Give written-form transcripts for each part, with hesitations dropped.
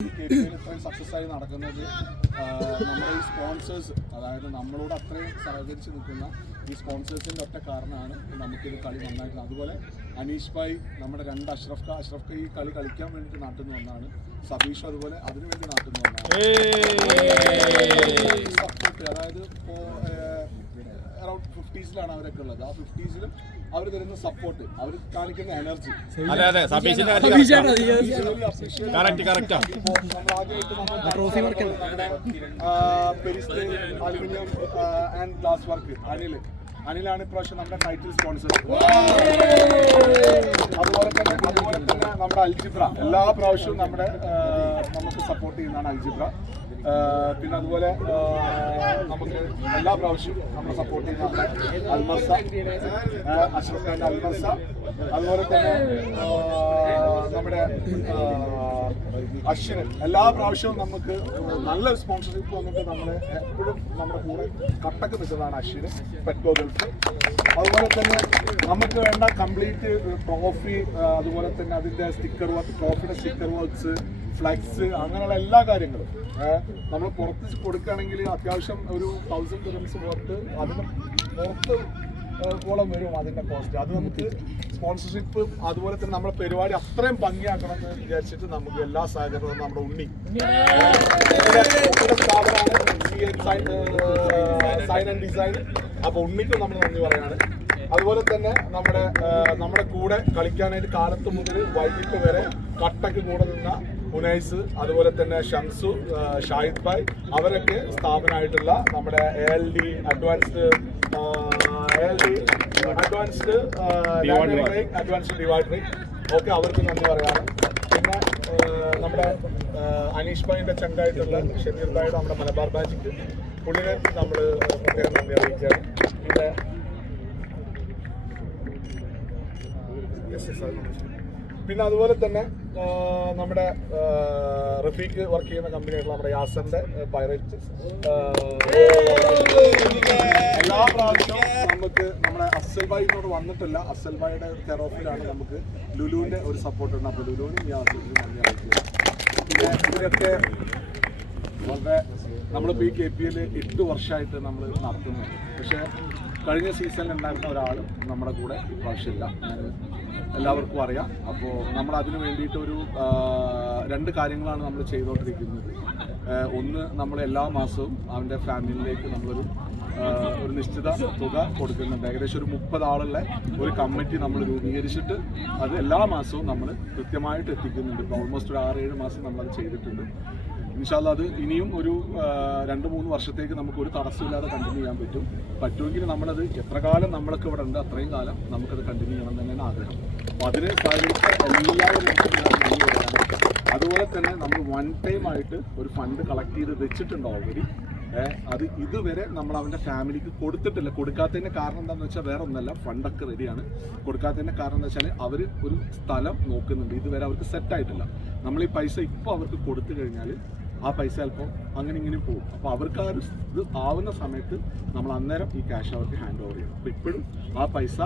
ഇത്രയും സക്സസ് ആയി നടക്കുന്നത് നമ്മുടെ ഈ സ്പോൺസേഴ്സ്, അതായത് നമ്മളോട് അത്രയും സഹകരിച്ച് നിൽക്കുന്ന ഈ സ്പോൺസേഴ്സിൻ്റെ ഒറ്റ കാരണമാണ് നമുക്കിത് കളി നന്നായിട്ട്. അതുപോലെ അനീഷ് ഭായ്, നമ്മുടെ രണ്ട് അഷ്റഫ് ഖ ഈ കളി കളിക്കാൻ വേണ്ടിയിട്ട് നാട്ടിൽ നിന്ന് വന്നതാണ്. സതീഷ് അതുപോലെ അതിനുവേണ്ടി നാട്ടിൽ നിന്ന് വന്നതാണ്. സപ്പോർട്ട്, അതായത് ഇപ്പോൾ അറൗണ്ട് 50s അവരൊക്കെ ഉള്ളത്. ആ 50sലും അവർ തരുന്ന സപ്പോർട്ട്, അവർ കാണിക്കുന്ന എനർജി, പെരിസ്റ്റേ അലുമിനിയം ആൻഡ് ഗ്ലാസ് വർക്ക് അനിലാണ് ഇപ്രാവശ്യം നമ്മുടെ ടൈറ്റിൽ സ്പോൺസർ. അതുപോലെ തന്നെ നമ്മുടെ അൽജിബ്ര എല്ലാ പ്രാവശ്യവും നമുക്ക് സപ്പോർട്ട് ചെയ്യുന്നതാണ് അൽജിബ്ര. പിന്നെ അതുപോലെ നമുക്ക് എല്ലാ പ്രാവശ്യവും നമ്മൾ സപ്പോർട്ട് ചെയ്യുന്ന അൽമർസ, അഷ്റഫ് ഖാന്റെ അൽമർസ. അതുപോലെ തന്നെ നമ്മുടെ അശ്വിന് എല്ലാ പ്രാവശ്യവും നമുക്ക് നല്ലൊരു സ്പോൺസർഷിപ്പ് വന്നിട്ട് നമ്മളെ എപ്പോഴും നമ്മുടെ കൂടെ കട്ടക്ക് നിൽക്കുന്നതാണ് അശ്വിന്, പെറ്റ്കോ ഗൾഫ്. അതുപോലെ തന്നെ നമുക്ക് വേണ്ട കംപ്ലീറ്റ് ട്രോഫി, അതുപോലെ തന്നെ അതിൻ്റെ സ്റ്റിക്കർ വർക്ക്, ട്രോഫിയുടെ സ്റ്റിക്കർ വർക്ക്സ്, ഫ്ലെക്സ്, അങ്ങനെയുള്ള എല്ലാ കാര്യങ്ങളും നമ്മൾ പുറത്ത് കൊടുക്കുകയാണെങ്കിൽ അത്യാവശ്യം ഒരു 1000 dirhams പുറത്ത്, അതിന് പുറത്ത് ഓളം വരും അതിൻ്റെ കോസ്റ്റ്. അത് നമുക്ക് സ്പോൺസർഷിപ്പ്, അതുപോലെ തന്നെ നമ്മുടെ പരിപാടി അത്രയും ഭംഗിയാക്കണം എന്ന് വിചാരിച്ചിട്ട് നമുക്ക് എല്ലാ സഹകരണവും നമ്മുടെ ഉണ്ണി സ്ഥാപനമാണ് സൈൻ ആൻഡ് ഡിസൈൻ. അപ്പോൾ ഉണ്ണിക്കും നമ്മൾ നന്ദി പറയാണ്. അതുപോലെ തന്നെ നമ്മുടെ കൂടെ കളിക്കാനായിട്ട് കാലത്ത് മുതൽ വൈകിട്ട് വരെ കട്ടക്ക് കൂടെ നിന്ന ഉനൈസ്, അതുപോലെ തന്നെ ഷംസു, ഷാഹിദ് ഭായ്, അവരൊക്കെ സ്ഥാപനമായിട്ടുള്ള നമ്മുടെ ALD അഡ്വാൻസ്ഡ് ഡിവൈഡറി ഒക്കെ അവർക്ക് നന്ദി പറയാണ്. പിന്നെ നമ്മുടെ അനീഷ് ഭായിൻ്റെ ചങ്കായിട്ടുള്ള ഷമീർ ഭായിയുടെ നമ്മുടെ മലബാർ ബാജിക്ക് പുള്ളിനെ നമ്മൾ പ്രത്യേകം നന്ദി അറിയിക്കുകയാണ്. പിന്നെ അതുപോലെ തന്നെ നമ്മുടെ റഫീഖ് വർക്ക് ചെയ്യുന്ന കമ്പനിയായിട്ടുള്ള നമ്മുടെ യാസറിന്റെ പൈറേറ്റ്സ് എല്ലാ പ്രാവശ്യവും നമുക്ക് നമ്മുടെ അസൽ ഭായിനോട് വന്നിട്ടില്ല. അസൽ ഭായിയുടെ തെറോഫിലാണ് നമുക്ക് ലുലുവിന്റെ ഒരു സപ്പോർട്ട് ഉണ്ട്. അപ്പോൾ ലുലുവിനും യാസറിനും നന്ദി അറിയിക്കുക. പിന്നെ ഇതിലൊക്കെ വളരെ നമ്മളിപ്പോൾ ഈ KPL 8 വർഷമായിട്ട് നമ്മൾ നടത്തുന്നുണ്ട്. പക്ഷേ കഴിഞ്ഞ സീസണിൽ ഉണ്ടായിരുന്ന ഒരാളും നമ്മുടെ കൂടെ ഇപ്രാവശ്യമില്ല, എല്ലാവർക്കും അറിയാം. അപ്പോൾ നമ്മൾ അതിന് വേണ്ടിയിട്ടൊരു 2 കാര്യങ്ങളാണ് നമ്മൾ ചെയ്തുകൊണ്ടിരിക്കുന്നത്. ഒന്ന്, നമ്മൾ എല്ലാ മാസവും അവൻ്റെ ഫാമിലിയിലേക്ക് നമ്മളൊരു നിശ്ചിത തുക കൊടുക്കുന്നുണ്ട്. ഏകദേശം ഒരു 30 ആളുള്ള ഒരു കമ്മിറ്റി നമ്മൾ രൂപീകരിച്ചിട്ട് അത് എല്ലാ മാസവും നമ്മൾ കൃത്യമായിട്ട് എത്തിക്കുന്നുണ്ട്. ഇപ്പോൾ ഓൾമോസ്റ്റ് ഒരു 6-7 മാസം നമ്മളത് ചെയ്തിട്ടുണ്ട്. ഇൻഷാല്ലാ അത് ഇനിയും ഒരു 2-3 വർഷത്തേക്ക് നമുക്ക് ഒരു തടസ്സമില്ലാതെ കണ്ടിന്യൂ ചെയ്യാൻ പറ്റുമെങ്കിൽ നമ്മളത് എത്ര കാലം നമ്മളൊക്കെ ഇവിടെ ഉണ്ട് അത്രയും കാലം നമുക്കത് കണ്ടിന്യൂ ചെയ്യണം തന്നെയാണ് ആഗ്രഹം. അപ്പോൾ അതിന് സഹകരിച്ച എല്ലാവരും. അതുപോലെ തന്നെ നമ്മൾ 1 ടൈം ആയിട്ട് ഒരു ഫണ്ട് കളക്ട് ചെയ്ത് വെച്ചിട്ടുണ്ട് ഓൾറെഡി. അത് ഇതുവരെ നമ്മൾ അവൻ്റെ ഫാമിലിക്ക് കൊടുത്തിട്ടില്ല. കൊടുക്കാത്തതിൻ്റെ കാരണം എന്താണെന്ന് വെച്ചാൽ വേറെ ഒന്നല്ല, ഫണ്ടൊക്കെ റെഡിയാണ്. കൊടുക്കാത്തതിൻ്റെ കാരണം എന്താ വെച്ചാൽ അവർ ഒരു സ്ഥലം നോക്കുന്നുണ്ട്. ഇതുവരെ അവർക്ക് സെറ്റായിട്ടില്ല. നമ്മൾ ഈ പൈസ ഇപ്പോൾ അവർക്ക് കൊടുത്തു കഴിഞ്ഞാൽ ആ പൈസ ചിലപ്പോൾ അങ്ങനെ ഇങ്ങനെ പോകും. അപ്പോൾ അവർക്ക് ആ ഒരു ഇത് ആവുന്ന സമയത്ത് നമ്മൾ അന്നേരം ഈ ക്യാഷ് അവർക്ക് ഹാൻഡ് ഓവർ ചെയ്യും. അപ്പോൾ ഇപ്പോഴും ആ പൈസ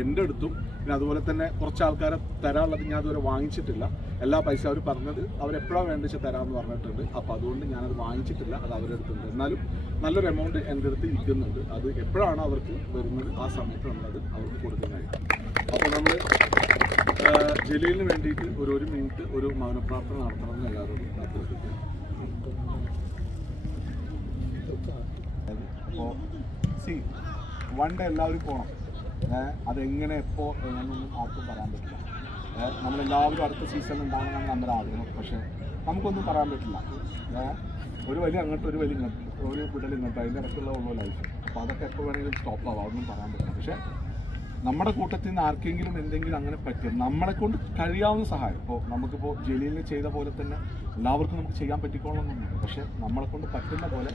എൻ്റെ അടുത്തും, പിന്നെ അതുപോലെ തന്നെ കുറച്ച് ആൾക്കാരെ തരാനുള്ളത് ഞാൻ അതുവരെ വാങ്ങിച്ചിട്ടില്ല. എല്ലാ പൈസ അവർ പറഞ്ഞത് അവരെപ്പോഴാണ് വേണ്ട വെച്ചാൽ തരാമെന്ന് പറഞ്ഞിട്ടുണ്ട്. അപ്പോൾ അതുകൊണ്ട് ഞാനത് വാങ്ങിച്ചിട്ടില്ല, അത് അവരുടെ അടുത്തുണ്ട്. എന്നാലും നല്ലൊരു എമൗണ്ട് എൻ്റെ അടുത്ത് ഇരിക്കുന്നുണ്ട്. അത് എപ്പോഴാണ് അവർക്ക് വരുന്നത് ആ സമയത്ത് നമ്മളത് അവർക്ക് കൊടുക്കുന്നതായിരിക്കും. അപ്പോൾ നമ്മൾ ജലീലിന് വേണ്ടിയിട്ട് ഒരു മിനിറ്റ് ഒരു മൗനപ്രാർത്ഥന നടത്തണമെന്ന് എല്ലാവരോടും അഭ്യർത്ഥിക്കുക. അപ്പോൾ വൺ ഡേ എല്ലാവരും പോകണം. അതെങ്ങനെ എപ്പോൾ എന്നൊന്നും ആർക്കും പറയാൻ പറ്റില്ല. നമ്മളെല്ലാവരും അടുത്ത സീസണിൽ ഉണ്ടാകണമെന്നാണ് നമ്മുടെ ആഗ്രഹം. പക്ഷേ നമുക്കൊന്നും പറയാൻ പറ്റില്ല. ഒരു വലിയ അങ്ങോട്ട്, ഒരു വലിയ ഇങ്ങോട്ട്, ഒരു വിടൽ ഇങ്ങോട്ട്, അതിൻ്റെ ഇടയ്ക്കുള്ള ഉള്ള ലൈഫ്. അപ്പോൾ അതൊക്കെ എപ്പോൾ വേണമെങ്കിലും സ്റ്റോപ്പ് ആവാം, അതൊന്നും പറയാൻ പറ്റില്ല. പക്ഷേ നമ്മുടെ കൂട്ടത്തിൽ നിന്ന് ആർക്കെങ്കിലും എന്തെങ്കിലും അങ്ങനെ പറ്റും, നമ്മളെ കൊണ്ട് കഴിയാവുന്ന സഹായം. ഇപ്പോൾ നമുക്കിപ്പോൾ ജലീലിന് ചെയ്ത പോലെ തന്നെ എല്ലാവർക്കും നമുക്ക് ചെയ്യാൻ പറ്റിക്കോളണമെന്നുണ്ട്. പക്ഷേ നമ്മളെ കൊണ്ട് പറ്റുന്ന പോലെ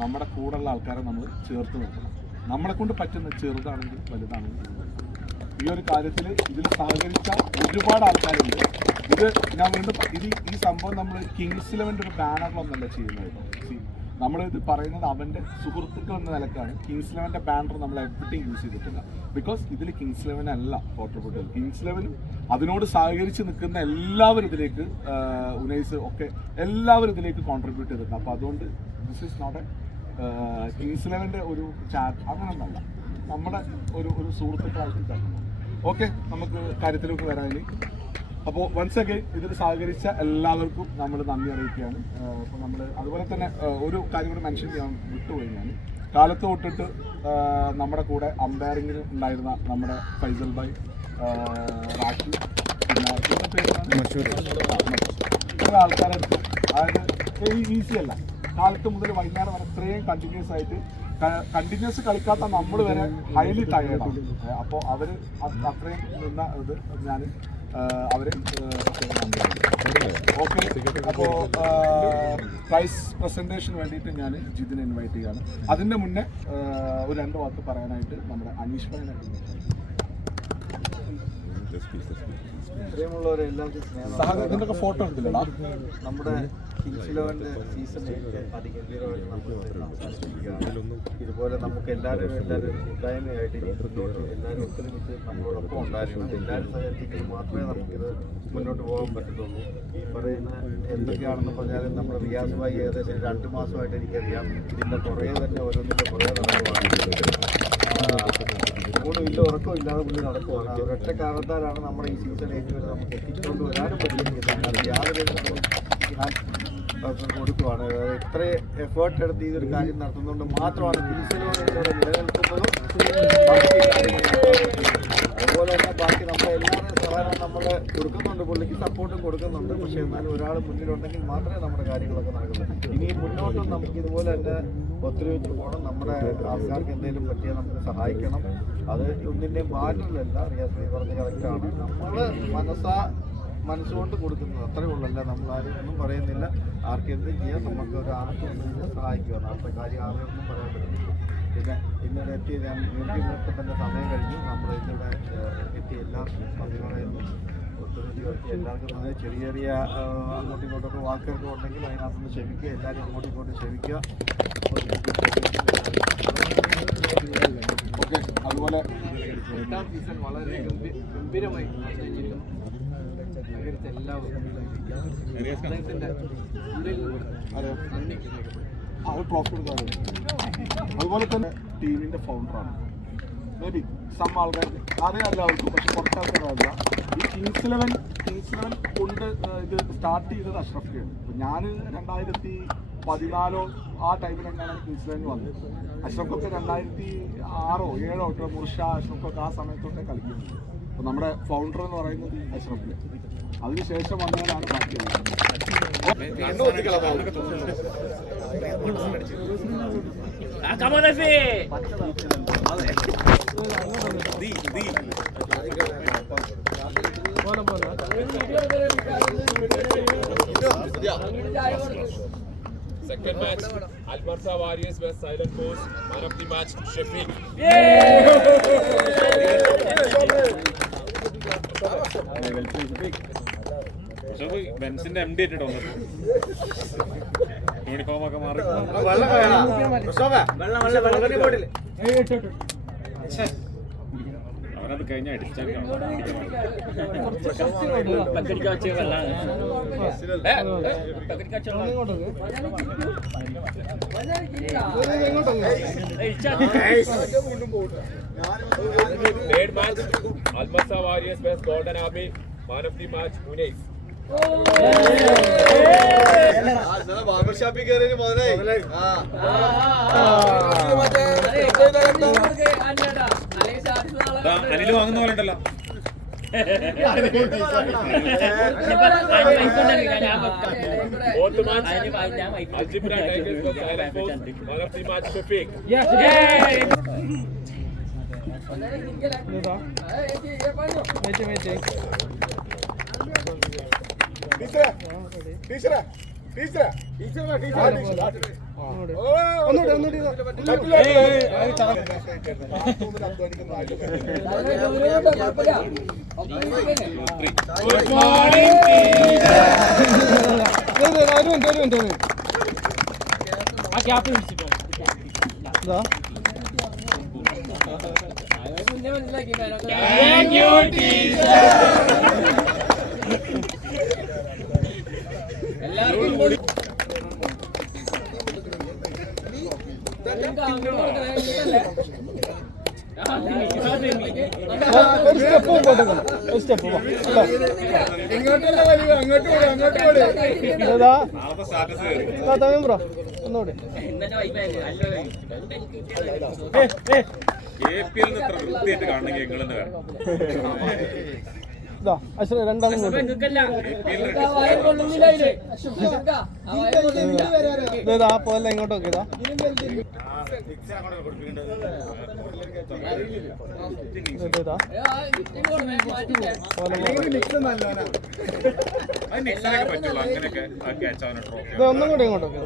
നമ്മുടെ കൂടെയുള്ള ആൾക്കാരെ നമ്മൾ ചേർത്ത് നിർത്തണം. നമ്മളെ കൊണ്ട് പറ്റുന്ന ചെറുതാണെങ്കിൽ വലുതാണെങ്കിൽ ഈ ഒരു കാര്യത്തിൽ ഇതിൽ സഹകരിച്ച ഒരുപാട് ആൾക്കാരുണ്ട്. ഇത് ഞാൻ വീണ്ടും ഈ സംഭവം നമ്മൾ കിങ്സ് 11 ഒരു ബാനറിലൊന്നല്ല ചെയ്യുന്നത്. നമ്മളിത് പറയുന്നത് അവൻ്റെ സുഹൃത്തുക്കൾ എന്ന നിലക്കാണ്. കിങ്സ് 11ൻ്റെ ബാനർ നമ്മൾ എവിടെയും യൂസ് ചെയ്തിട്ടില്ല. ബിക്കോസ് ഇതിൽ കിങ്സ് 11 അല്ല കോൺട്രിബ്യൂട്ടർ. കിങ്സ് 11 അതിനോട് സഹകരിച്ച് നിൽക്കുന്ന എല്ലാവരും ഇതിലേക്ക്, ഉനൈസ് ഒക്കെ എല്ലാവരും ഇതിലേക്ക് കോൺട്രിബ്യൂട്ട് ചെയ്തിട്ടുണ്ട്. അപ്പോൾ അതുകൊണ്ട് this is not a Kings 11ൻ്റെ ഒരു ചാറ്റ്, അങ്ങനെയൊന്നല്ല, നമ്മുടെ ഒരു സുഹൃത്തുക്കളായിട്ട് തരണം. ഓക്കെ, നമുക്ക് കാര്യത്തിലേക്ക് വരാൻ. അപ്പോൾ വൺസ് അഗൈൻ ഇതിൽ സഹകരിച്ച എല്ലാവർക്കും നമ്മൾ നന്ദി അറിയിക്കുകയാണ്. അപ്പോൾ നമ്മൾ അതുപോലെ തന്നെ ഒരു കാര്യം കൂടി മെൻഷൻ ചെയ്യാൻ വിട്ടുപോയി. ഞാൻ കാലത്ത് തൊട്ടിട്ട് നമ്മുടെ കൂടെ അമ്പയറിങ്ങിന് ഉണ്ടായിരുന്ന നമ്മുടെ ഫൈസൽ ഭായ്, റാഷി, പിന്നെ ആൾക്കാരെടുത്തു. അതായത് ഈസി അല്ല, കാലത്ത് മുതൽ വൈകുന്നേരം വരെ ഇത്രയും കണ്ടിന്യൂസ് കളിക്കാത്ത നമ്മൾ വരെ ഹൈലി ടയേർഡാണ്. അപ്പോൾ അവർ അത്രയും നിന്ന ഇത് ഞാൻ അവരെ ഓക്കെ. അപ്പോൾ പ്രൈസ് പ്രസൻറ്റേഷന് വേണ്ടിയിട്ട് ഞാൻ ജിതിനെ ഇൻവൈറ്റ് ചെയ്യുകയാണ്. അതിൻ്റെ മുന്നേ ഒരു 2 വാക്ക് പറയാനായിട്ട് നമ്മുടെ അനീഷ് ഭായനായിട്ട്. പ്രിയമുള്ളവരെ എല്ലാവർക്കും ഫോട്ടോ എടുത്തില്ലടാ. നമ്മുടെ കിങ്സ് 11ൻ്റെ സീസൺ 8 അതിഗംഭീരമായിട്ട് നമ്മൾ സംസാരിക്കുകയാണ്. ഇതുപോലെ നമുക്ക് എല്ലാവരും കൂട്ടായ്മയായിട്ട് എല്ലാവരും ഒത്തൊരുമിച്ച് നമ്മളോടൊപ്പം ഉണ്ടായിരുന്നു. എല്ലാവരും സഹകരിച്ചെങ്കിൽ മാത്രമേ നമുക്കിത് മുന്നോട്ട് പോകാൻ പറ്റത്തുള്ളൂ. ഈ പറയുന്ന എന്തൊക്കെയാണെന്ന് പറഞ്ഞാലും നമ്മുടെ റിയാസ് ഭായി ഏകദേശം 2 മാസമായിട്ട് എനിക്കറിയാം. ഇതിൻ്റെ കുറേ തന്നെ ഓരോന്നിൻ്റെ കുറേ നടക്കുവാണ്. ഊണുമില്ല ഉറക്കമില്ലാതെ പുള്ളി നടക്കുവാണ്. ഒരൊറ്റ കാരണത്താലാണ് നമ്മുടെ ഈ സീസൺ 8 വരെ നമുക്ക് എത്തിച്ചുകൊണ്ട് വരാനും പറ്റുന്നത്. യാതൊരു ഞാൻ കൊടുക്കുവാണ്. ഇത്രയും എഫേർട്ട് എടുത്ത് ഇതൊരു കാര്യം നടത്തുന്നതുകൊണ്ട് മാത്രമാണ് തിരിച്ചറിവോടെ നിലനിൽക്കുന്നതും. അതുപോലെ തന്നെ ബാക്കി നമ്മുടെ എല്ലാവരുടെയും സഹായം നമ്മൾ കൊടുക്കുന്നുണ്ട്, പുള്ളിക്ക് സപ്പോർട്ടും കൊടുക്കുന്നുണ്ട്. പക്ഷേ എന്നാലും ഒരാൾ മുന്നിലുണ്ടെങ്കിൽ മാത്രമേ നമ്മുടെ കാര്യങ്ങളൊക്കെ നടക്കുള്ളൂ. ഇനി മുന്നോട്ടും നമുക്ക് ഇതുപോലെ തന്നെ ഒത്തൊരുമിച്ച് പോകണം. നമ്മുടെ ആൾക്കാർക്ക് എന്തെങ്കിലും പറ്റിയാൽ നമുക്ക് സഹായിക്കണം. അത് ഒന്നിൻ്റെയും മാറ്റിലല്ല. റിയാസ് പറഞ്ഞ് കറക്റ്റാണ്. നമ്മൾ മനസ്സുകൊണ്ട് കൊടുക്കുന്നത് അത്രയേ ഉള്ളല്ല. നമ്മളാരും ഒന്നും പറയുന്നില്ല. ആർക്ക് എന്തും ചെയ്യാം. നമുക്ക് ഒരു ആർക്കൊന്നും സഹായിക്കുക. നാളത്തെ കാര്യം ആരെയൊന്നും പറയാൻ പറ്റില്ല. പിന്നെ ഇന്നിവിടെ എത്തിയ ഞാൻ വീട്ടിൽ തന്നെ സമയം കഴിഞ്ഞു. നമ്മൾ ഇന്നിവിടെ എത്തിയ എല്ലാവർക്കും നന്ദി പറയുന്നു. ഒത്തിരി എല്ലാവർക്കും അത് ചെറിയ ചെറിയ അങ്ങോട്ടും ഇങ്ങോട്ടൊക്കെ വാക്കുകളൊക്കെ ഉണ്ടെങ്കിൽ അതിനകത്തുനിന്ന് ക്ഷമിക്കുക. എല്ലാവരും അങ്ങോട്ടും ഇങ്ങോട്ടും ക്ഷമിക്കുക. ഓക്കെ, അതുപോലെ 8ാം സീസൺ വളരെ ഗംഭീരമായി കഴിഞ്ഞിരിക്കുന്നു. അതുപോലെ തന്നെ ടീമിന്റെ ഫൗണ്ടറാണ്. മേ ബി സം ആൾക്കാർക്ക് അറിയാം എല്ലാവർക്കും, പക്ഷെ കുറച്ച് ആൾക്കാരല്ല. ഈ കിങ്സ് 11 കൊണ്ട് ഇത് സ്റ്റാർട്ട് ചെയ്തത് അഷ്റഫ് ഖാൻ. ഞാൻ 2014 ആ ടൈമിലെങ്ങാണ് കിങ്സ് 11 വന്നത്. അഷ്റഫ് ഖൊക്കെ 2006 2007 മുർഷ അഷ്റഫ് ഖൊക്കെ ആ സമയത്തൊക്കെ കളിക്കുന്നത്. അപ്പോൾ നമ്മുടെ ഫൗണ്ടർ എന്ന് പറയുന്നത് അഷ്റഫ് ഖാൻ. അതിനുശേഷം വന്നവരാണ് ബാക്കി. Second match, Al-Marsa Warriors vs Silent Force. Man of the match, Shafiq. ബെൻസിന്റെ MD ഇട്ടിട്ട് വന്നു. യൂണിഫോം ഒക്കെ മാറി. അവനത് കഴിഞ്ഞ അടിച്ചാൽ third match, Al-Marsa Warriors vs Golden Army. Man of the match, Unais. Anil വാങ്ങുന്ന പോലെ ഉണ്ടല്ലോ. Fourth match, Al-Jibra Tigers vs Silent Force. Man of the match, Shafiq. രണ്ടാളും പോലെ ഇങ്ങോട്ടൊക്കെ ഇതാ ഒന്നും കൂടി ഇങ്ങോട്ടൊക്കെ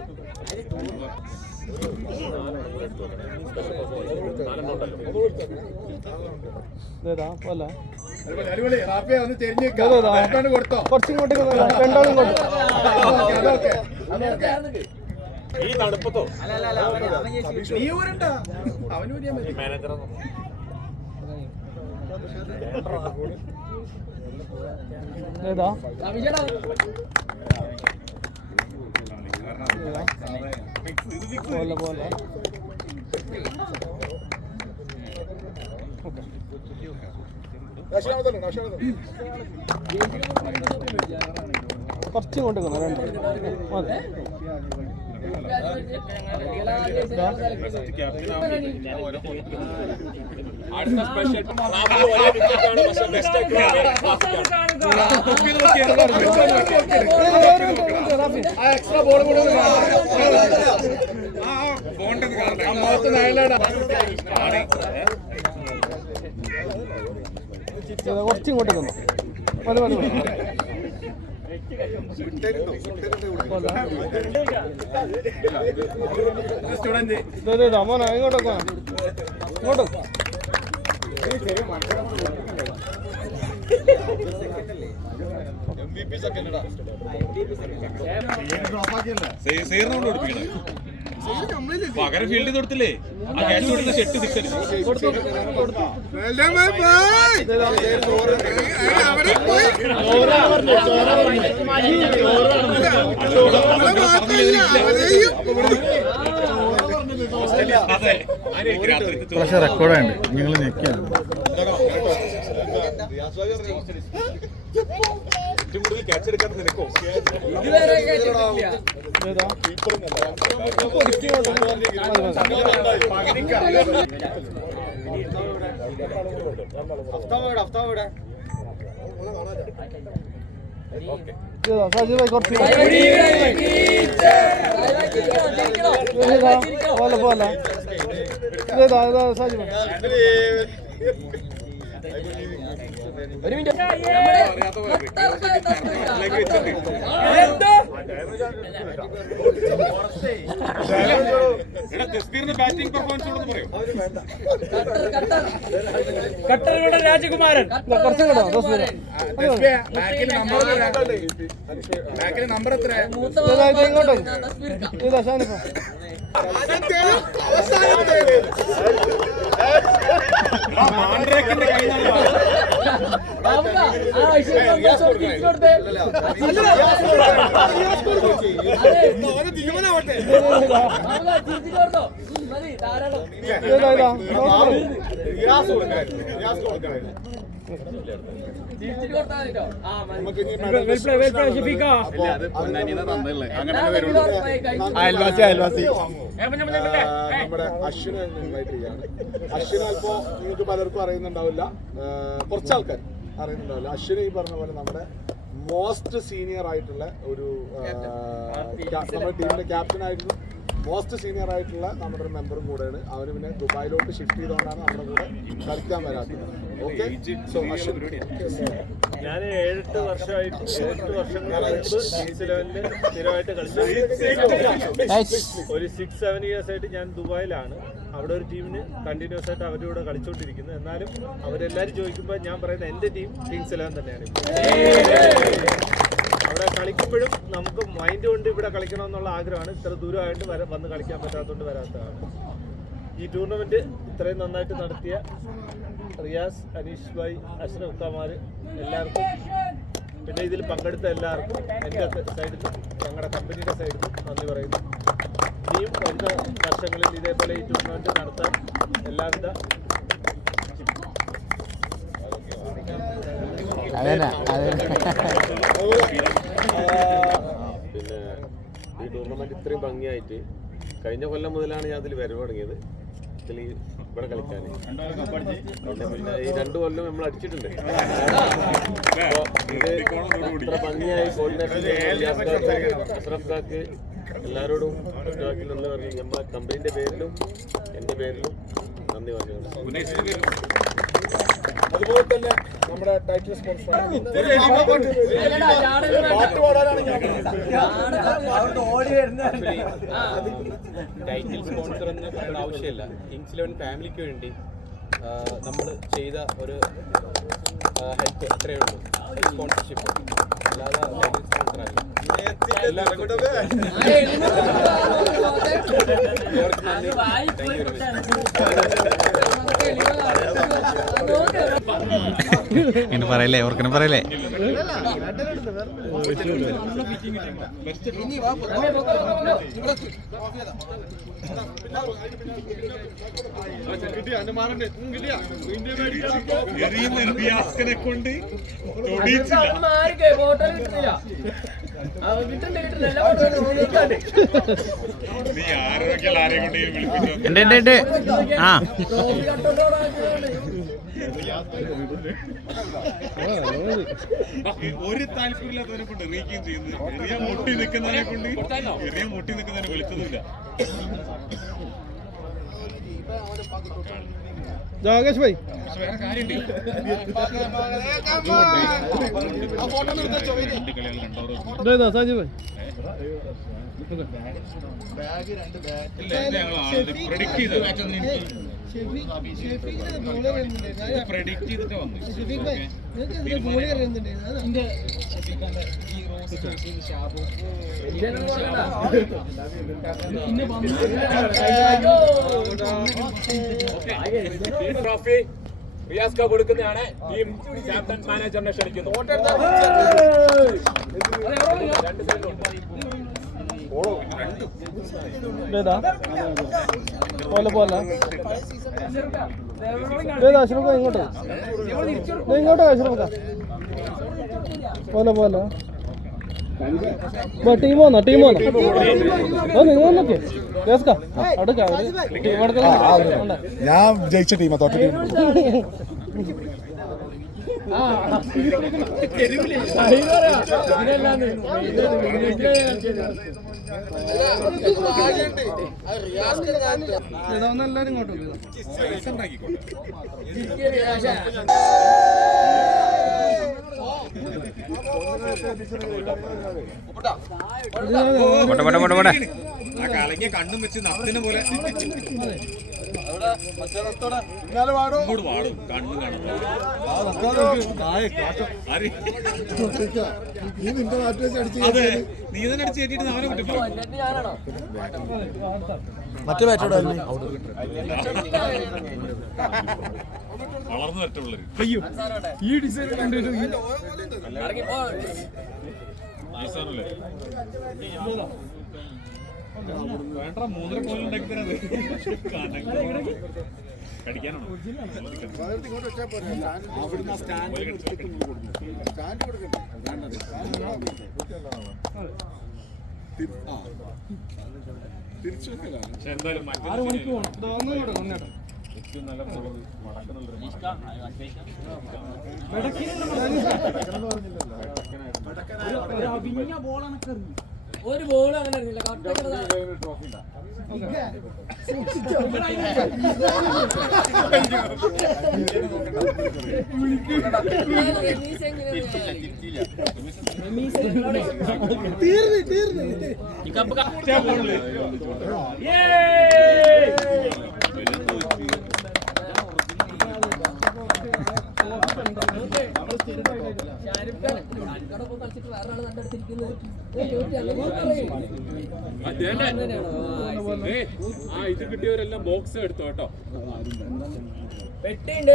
പോലെ കുറച്ചിങ്ങോട്ട് രണ്ടാളും ഇങ്ങോട്ട് ഈ തണുപ്പത്തോ ഏതാ പോലെ പോലെ കുറച്ചിങ്ങോട്ട് രണ്ട് മതി അടുത്ത സ്പെഷ്യൽ എക്സ്ട്രാ ബോൾ കൂടെ കുറച്ചിങ്ങോട്ട് തന്നോ മതി മതി മോന ഇങ്ങോട്ടൊക്കെ ഇങ്ങോട്ടോ പകരം ഫീൽഡ് കൊടുത്തില്ലേ ആ ക്യാച്ച് കൊടുത്ത ഷെട്ട് സിക്സ് പക്ഷെ റെക്കോർഡാണ് നിങ്ങൾ ഞെക്കിയാണ് ഏറ്റവും കൂടുതൽ ക്യാച്ച് എടുക്കാൻ നിനക്കോ പോലെ പോലെ സാജി ഒരു മിനിറ്റ് ബാറ്റിംഗ് പെർഫോമൻസ് പറയോ കട്ടറുടെ രാജകുമാരൻ കുറച്ചും കേട്ടോ നമ്പർ എത്ര ഇങ്ങോട്ടോ ഇതാ ഷാനിപ്പോ നമ്മുടെ അശ്വിനെ ഇൻവൈറ്റ് ചെയ്യാണ്. അശ്വിനെ അല്പോ നിങ്ങൾക്ക് പലർക്കും അറിയുന്നുണ്ടാവില്ല, കുറച്ച് ആൾക്കാർ അറിയുന്നുണ്ടാവില്ല. അശ്വിനെ ഈ പറഞ്ഞ പോലെ നമ്മുടെ മോസ്റ്റ് സീനിയർ ആയിട്ടുള്ള ഒരു നമ്മുടെ ടീമിന്റെ ക്യാപ്റ്റൻ ആയിരുന്നു. മോസ്റ്റ് സീനിയർ ആയിട്ടുള്ള നമ്മുടെ ഒരു മെമ്പറും കൂടെയാണ്. അവന് പിന്നെ ദുബായിലോട്ട് ഷിഫ്റ്റ് ചെയ്തുകൊണ്ടാണ് നമ്മുടെ കൂടെ കളിക്കാൻ വരാത്തത്. ഓക്കെ, സോ അശ്വിൻ ഞാൻ 7-8 വർഷങ്ങൾക്ക് മുമ്പ് കിങ്സ് 11 സ്ഥിരമായിട്ട് കളിച്ചു. ഒരു 6-7 ഇയേഴ്സ് ആയിട്ട് ഞാൻ ദുബായിലാണ്. അവിടെ ഒരു ടീമിന് കണ്ടിന്യൂസ് ആയിട്ട് അവരുടെ കൂടെ കളിച്ചുകൊണ്ടിരിക്കുന്നത്. എന്നാലും അവരെല്ലാവരും ചോദിക്കുമ്പോൾ ഞാൻ പറയുന്നത് എൻ്റെ ടീം കിങ്സ് 11 തന്നെയാണ്. അവിടെ ഇവിടെ കളിക്കുമ്പോഴും നമുക്ക് മൈൻഡ് കൊണ്ട് ഇവിടെ കളിക്കണമെന്നുള്ള ആഗ്രഹമാണ്. ഇത്ര ദൂരമായിട്ട് വന്ന് കളിക്കാൻ പറ്റാത്തതുകൊണ്ട് വരാത്തതാണ്. ഈ ടൂർണമെന്റ് ഇത്രയും നന്നായിട്ട് നടത്തിയ റിയാസ്, അനീഷ് ഭായ്, അഷ്റഫ് ഖമാർ എല്ലാവർക്കും, പിന്നെ ഇതിൽ പങ്കെടുത്ത എല്ലാവർക്കും എൻ്റെ സൈഡിൽ നിന്നും ഞങ്ങളുടെ കമ്പനിയുടെ സൈഡിൽ നിന്നും നന്ദി പറയുന്നു. ഇനിയും വരുന്ന വർഷങ്ങളിൽ ഇതേപോലെ ഈ ടൂർണമെന്റ് നടത്താൻ എല്ലാവിധ പിന്നെ ഈ ടൂർണമെന്റ് ഇത്രയും ഭംഗിയായിട്ട് കഴിഞ്ഞ കൊല്ലം മുതലാണ് ഞാൻ അതിൽ വരവ് തുടങ്ങിയത്, ഇതിൽ ഇവിടെ കളിക്കാൻ. പിന്നെ ഈ 2 കൊല്ലം നമ്മൾ അടിച്ചിട്ടുണ്ട്. ഇത് ഇത്ര ഭംഗിയായി കോർഡിനേഷൻ അഷ്റഫ് ഖാക്ക് എല്ലാവരോടും നന്ദി പറഞ്ഞു. നമ്മളെ കമ്പനീൻ്റെ പേരിലും എൻ്റെ പേരിലും നന്ദി പറഞ്ഞു. അതുപോലെ തന്നെ നമ്മുടെ ടൈറ്റിൽ സ്പോൺസർ ടൈറ്റിൽ സ്പോൺസർ എന്ന് പറയേണ്ട ആവശ്യമില്ല. കിങ്സ് 11 ഫാമിലിക്ക് വേണ്ടി നമ്മൾ ചെയ്ത ഒരു ഹെൽപ്പ് അത്രയേ ഉള്ളൂ, സ്പോൺസർഷിപ്പ്, അല്ലാതെ ടൈറ്റിൽ സ്പോൺസർ അല്ല. ഇങ്ങനെ പറയല്ലേ, ഓർക്കണം പറയല്ലേ. കൊണ്ട് നീ ആരോഗ്യം ആരെയും കൊണ്ട് ഉണ്ട് ആ ഒരു താല്പര്യമില്ലാത്തവരെ കൊണ്ട് എറിയിക്കുകയും ചെയ്യുന്നത്. എറിയാൻ മുട്ടി നിൽക്കുന്നതിനെ കൊണ്ട് വിളിച്ചതില്ല. ജാഗേഷ് ഭായ് വേറെ കാര്യമുണ്ട്. 2 കളികൾ സാജി ഭായ് പ്രെഡിക്റ്റ് ചെയ്തിട്ട് വന്നു. ട്രോഫി റിയാസ് ഖാൻ കൊടുക്കുന്നതാണ്. ടീം ക്യാപ്റ്റൻ മാനേജറിനെ ക്ഷണിക്കുന്നു. പോലെ പോലെ അശ്രഫ ഇങ്ങോട്ടോ അശ്രഫ പോലെ പോലെ ടീം വന്നോ നിങ്ങൾ വന്നോക്കെ ഞാൻ ജയിച്ച ടീമാ, തോറ്റ ടീം. എല്ലാരും ഇങ്ങോട്ട് കലങ്ങിയ കണ്ണും വെച്ച് നത്തിന് പോലെ പാടും കണ്ണു കാണും. അതെ, നീ തന്നെ അടിച്ച് കയറ്റിട്ട് അവനെ വിട്ടിട്ടോ. മറ്റേ ബാറ്റോടെ വളർന്നു വരട്ടെ പിള്ളേര്. ഈ ഡിസൈൻ കണ്ടിട്ട് വേണ്ട 3.5 കോലും ഉണ്ടാക്കി തരാത്. കടിക്കാനാണോ? പക്ഷെ എന്തായാലും നല്ല ഒരു ബോൾ അങ്ങനെ അറിയില്ല. കളിച്ചിട്ട് വേറെ ആള് കണ്ടെടുത്തിരിക്കുന്നത് ഇത് കിട്ടിയവരെല്ലാം ബോക്സ് എടുത്തോ കേട്ടോ. പെട്ടിണ്ട്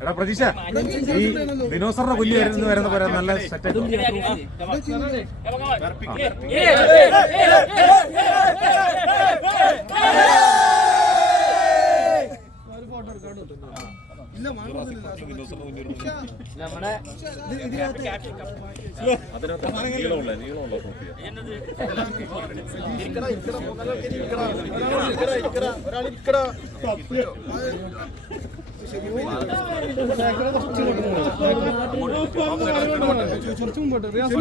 എടാ പ്രതീക്ഷ, ഈ ദിനോസറിന്റെ പുല്ല് വരുന്ന പോലെ നല്ല സെറ്റ് കുറച്ച് മുമ്പോട്ട് തീയാണ്